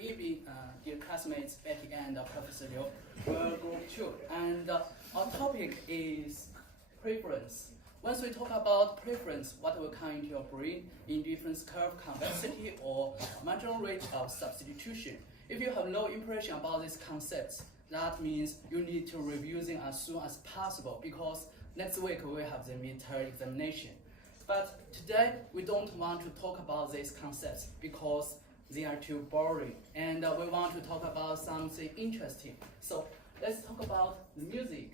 Good evening, dear classmates, Betty and Professor Liu. We're group 2, and our topic is preference. Once we talk about preference, what will come into your brain? Indifference curve, convexity, or marginal rate of substitution. If you have no impression about these concepts, that means you need to review them as soon as possible because next week we will have the midterm examination. But today we don't want to talk about these concepts because they are too boring, and we want to talk about something interesting. So let's talk about music.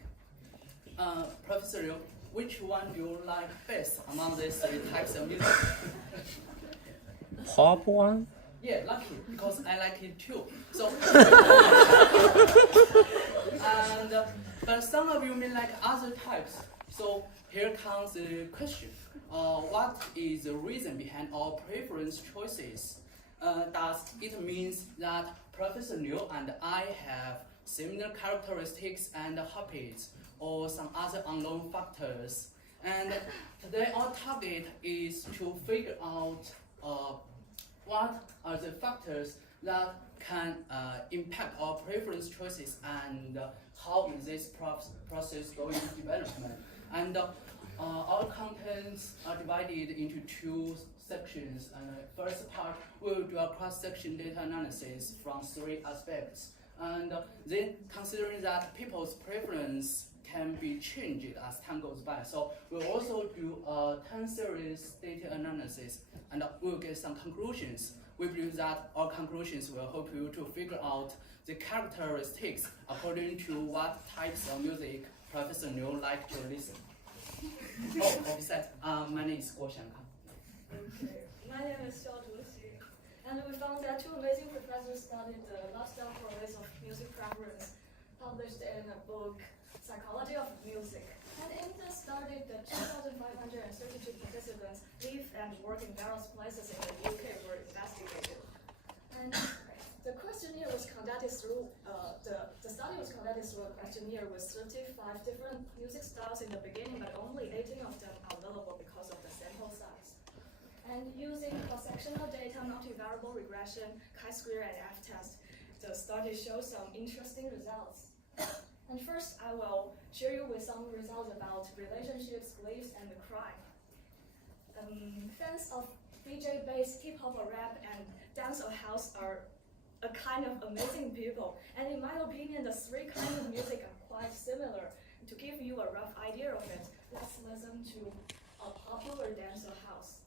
Professor Liu, which one do you like best among these three types of music? Pop one? Yeah, lucky, because I like it too. So, but some of you may like other types. So here comes the question. What is the reason behind our preference choices? Does it mean that Professor Liu and I have similar characteristics and hobbies, or some other unknown factors? And today our target is to figure out what are the factors that can impact our preference choices and how is this process going to development. And our contents are divided into two sections. First part, we'll do a cross-section data analysis from three aspects. And then considering that people's preference can be changed as time goes by. So we'll also do a time series data analysis and we'll get some conclusions. We believe that our conclusions will help you to figure out the characteristics according to what types of music Professor Liu like to listen. Officer, my name is Guo Xiankang. Okay, my name is Xiao Zhuxi, and we found that two amazing professors studied the lifestyle correlates of music preference, published in a book, Psychology of Music. And in the study, the 2,532 participants live and work in various places in the UK were investigated. And the questionnaire was conducted through, the study was conducted through a questionnaire with 35 different music styles in the beginning, but only 18 of them are available because of the sample size. And using cross-sectional data, multivariable regression, chi-square, and f-test, the study shows some interesting results. And first, I will share you with some results about relationships, beliefs, and the crime. Fans of DJ bass, hip-hop, rap, and dance or house are a kind of amazing people. And in my opinion, the three kinds of music are quite similar. To give you a rough idea of it, let's listen to a popular dance or house.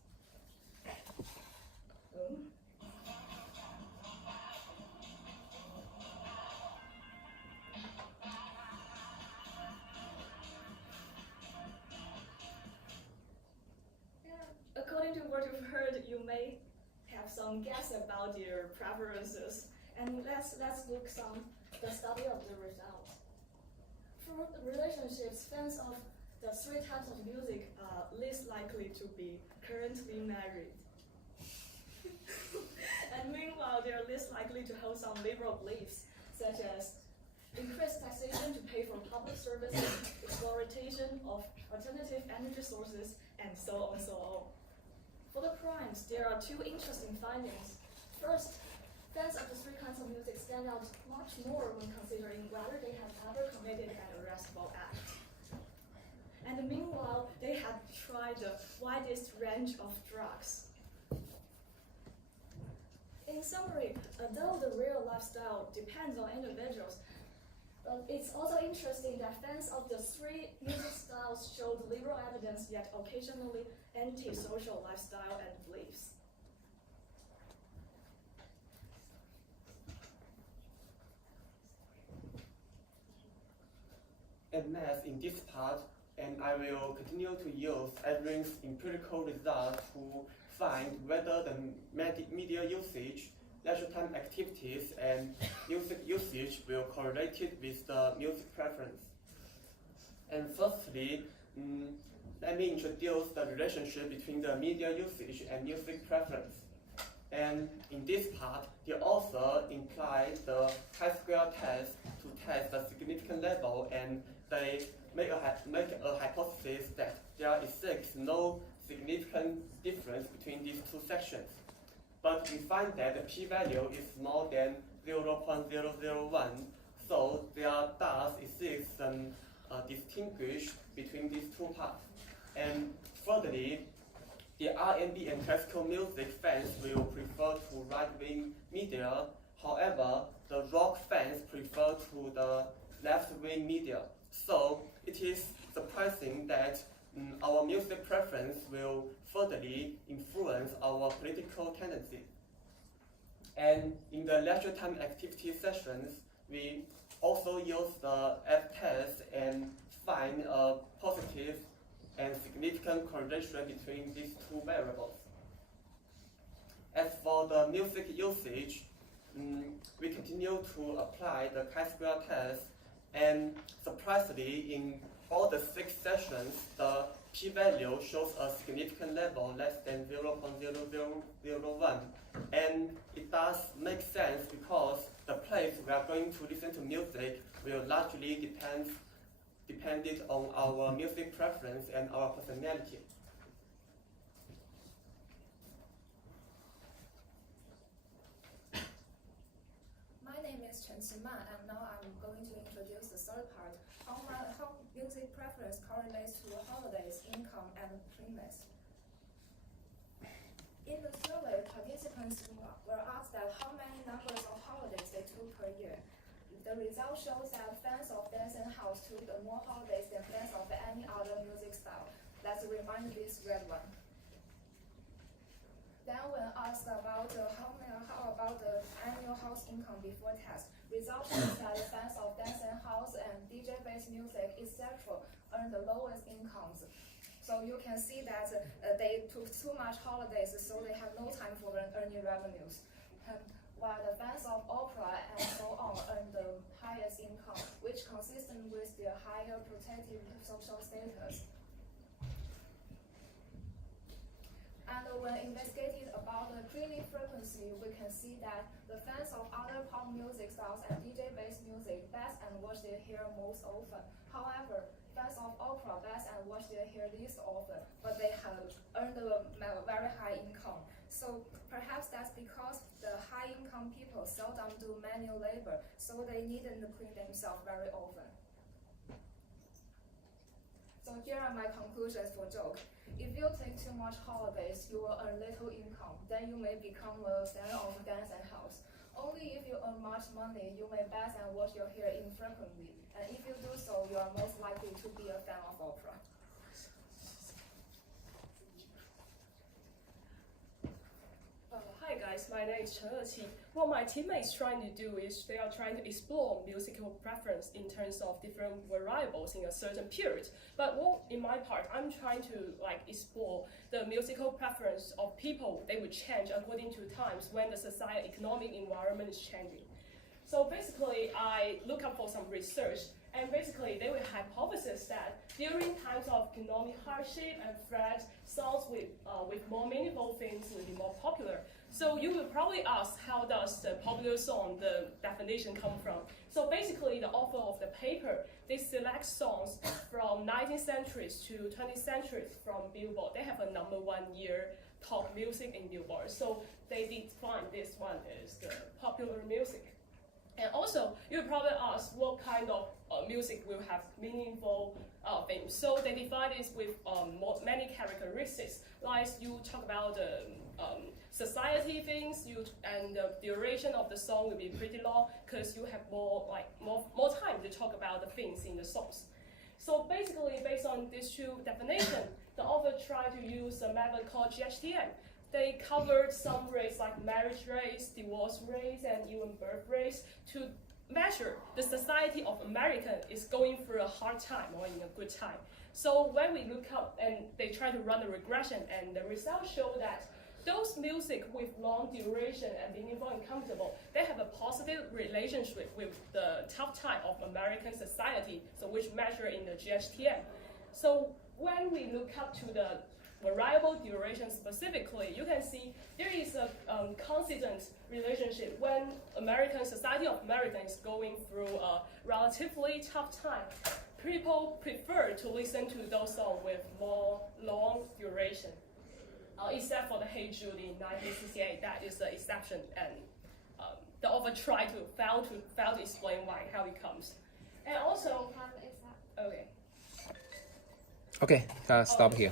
According to what you've heard, you may have some guess about your preferences. And let's look the study of the results. For relationships, fans of the three types of music are least likely to be currently married. And meanwhile, they are least likely to hold some liberal beliefs, such as increased taxation to pay for public services, exploitation of alternative energy sources, and so on, so on. For the crimes, there are two interesting findings. First, fans of the three kinds of music stand out much more when considering whether they have ever committed an arrestable act. And meanwhile, they had tried the widest range of drugs. In summary, although the real lifestyle depends on individuals, it's also interesting that fans of the three music styles showed liberal evidence, yet occasionally anti-social lifestyle and beliefs. And next, in this part, and I will continue to use Edwin's empirical results to find whether the media usage, leisure time activities, and music usage will correlate with the music preference. And firstly, let me introduce the relationship between the media usage and music preference. And in this part, the author implied the chi-square test to test the significant level, and they make a hypothesis that there exists no significant difference between these two sections. but we find that the p-value is more than 0.001, so there does exist some distinguish between these two parts. And thirdly, the R&B and classical music fans will prefer to right-wing media. However, the rock fans prefer to the left-wing media. So it is surprising that our music preference will furtherly influence our political tendency. And in the leisure time activity sessions, we also use the F-test and find a positive and significant correlation between these two variables. As for the music usage, we continue to apply the chi-square test, and surprisingly, in all the 6 sessions, the p-value shows a significant level less than 0.0001. And it does make sense because the place we are going to listen to music will largely depended on our music preference and our personality. My name is Chen Ximan, and now I'm going to introduce the third part, how music preference correlates to holidays, income, and cleanliness. In the survey, participants were asked that how many numbers of holidays they took per year. The result shows that fans of dance and house took more holidays than fans of any other music style. Let's remind this red one. Then when asked about how about the annual house income before tax, results shows that fans of dance and house and DJ-based music, etc., earn the lowest incomes. So you can see that they took too much holidays, so they have no time for earning revenues. While the fans of opera and so on earn the highest income, which consistent with their higher protected social status. And when investigated about the cleaning frequency, we can see that the fans of other pop music styles and DJ-based music bath and wash their hair most often. However, fans of opera bath and wash their hair least often, but they have earned a very high income. So perhaps that's because the high-income people seldom do manual labor, so they needn't clean themselves very often. So here are my conclusions for joke. If you take too much holidays, you will earn little income. Then you may become a fan of dance and house. Only if you earn much money, you may bath and wash your hair infrequently. And if you do so, you are most likely to be a fan of opera. Hi guys, my name is Chen Eqi. What my teammates trying to do is they are trying to explore musical preference in terms of different variables in a certain period. But in my part, I'm trying to explore the musical preference of people. They would change according to times when the society economic environment is changing. So basically, I look up for some research, and basically they will hypothesize that during times of economic hardship and threat, songs with more meaningful themes will be more popular. So you will probably ask, how does the popular song, the definition come from? So basically, the author of the paper, they select songs from 19th centuries to 20th centuries from Billboard. They have a #1 year top music in Billboard. So they define this one as the popular music. And also, you will probably ask what kind of music will have meaningful themes. So they define this with many characteristics. Like you talk about the society things, and the duration of the song will be pretty long because you have more time to talk about the things in the songs. So basically, based on these two definitions, the author tried to use a method called GHTM. They covered some rates like marriage rates, divorce rates, and even birth rates to measure the society of America is going through a hard time or in a good time. So when we look up and they try to run a regression, and the results show that those music with long duration and meaningful and comfortable, they have a positive relationship with the tough time of American society, so which measure in the GHTM. So when we look up to the variable duration specifically, you can see there is a consistent relationship when society of America is going through a relatively tough time. People prefer to listen to those songs with more long duration. except for the Hey Jude in 1968, that is the exception, and the author tried to fail to explain how it comes. And also, okay. Okay, stop here.